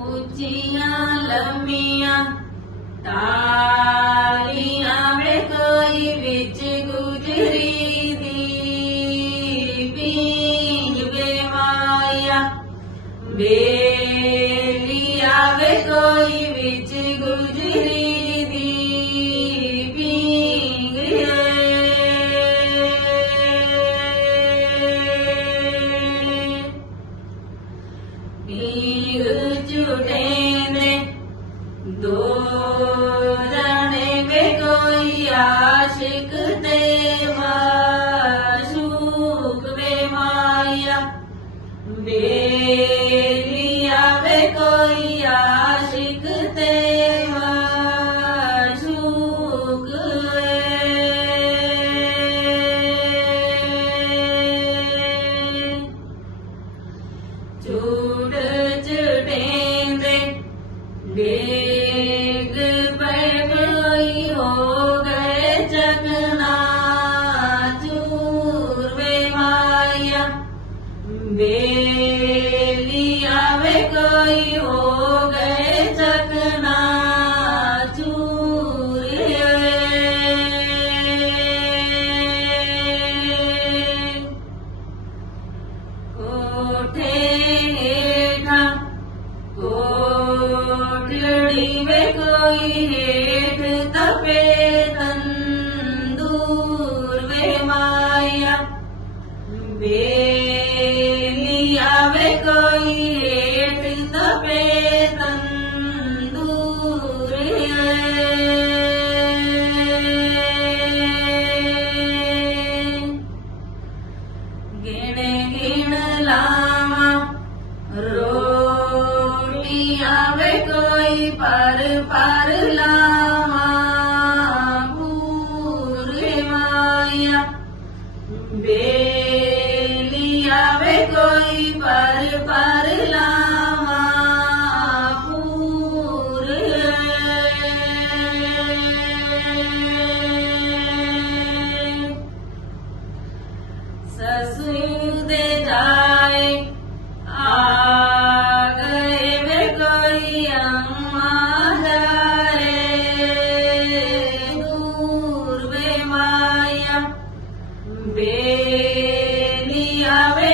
ਉੱਚੀਆਂ ਲੰਮੀਆਂ, ਤਾਲੀਆਂ ਵੇ ਕੋਈ ਵਿੱਚ ਗੁਜਰੀ ਦੀ। ਪੀਂਗ ਵੇ ਮਾਇਆ, ਬੇਲੀਆ ਵੇ ਕੋਈ ਵਿੱਚ ਗੁਜਰੀ ਦੀ। आशिक देवा शूक में माया। वे कोई हो गए चकना कोठे हेठा कोटड़ी में कोई हेठ तपे तंदूर। गुलाम रोटी आवे कोई पर पर लामा पूरे माया बेली कोई पर पर लामा पूरे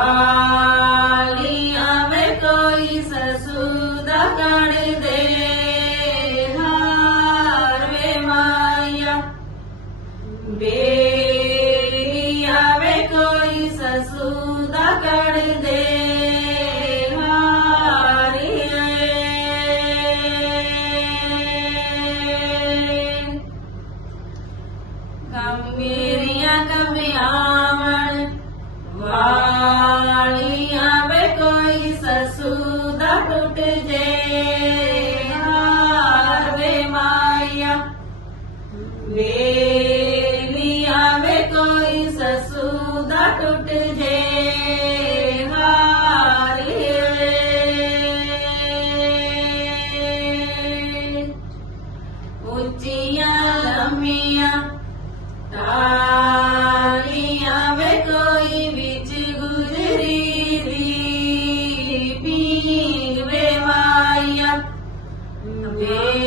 हालिया में कोई ससुदा कर माया बे वे तो मिया वे कोई ससुदा टूट जे। ऊंचिया लमिया, तालिया वे कोई बिच गुजरी दी। पींग वे माया वे